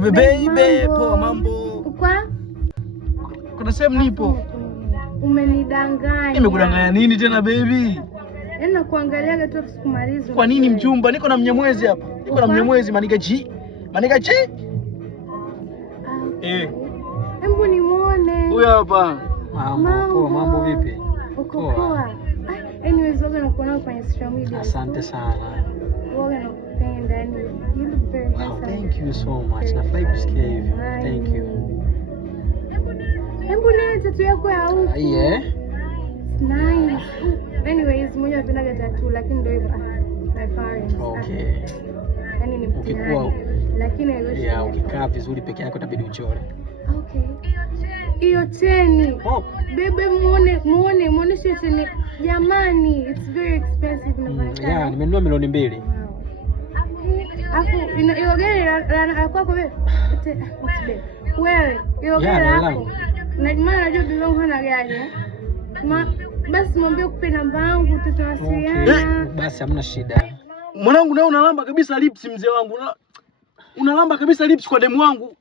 Bebe, poa mambo. Kwa? Kuna sehemu nipo. Umenidanganya. Nimekudanganya nini tena baby? Yaani kuangaliaga tu sikumaliza. Kwa nini mchumba? Niko na Mnyamwezi hapa. Niko na Mnyamwezi Manika G. Hebu nimuone. Huyu hapa. Mambo vipi? Uko poa? Anyways, wewe unakuona kwenye social media. Asante sana. Wewe unapenda yani. You look very handsome. Thank you so much. Nafurahi kusikia hivyo. Thank you. Hebu nini tattoo yako ya huko? Yeah. Nice. Anyways, mmoja anapenda tattoo lakini ndio hivyo. My parents. Okay. Yaani ni mtihani. Lakini ukikaa vizuri peke yako itabidi uchore. Okay. Hiyo cheni. Bebe muone hiyo cheni. Jamani, it's very expensive na nimenunua milioni 2. Afu ile gari la kwako wewe. Wewe, ile gari lako. Na maana najua bibi wangu hana gari. Basi mwambie kupe namba yangu tutawasiliana. Basi hamna shida. Mwanangu nawe unalamba kabisa lips mzee wangu. Unalamba kabisa lips kwa demu wangu.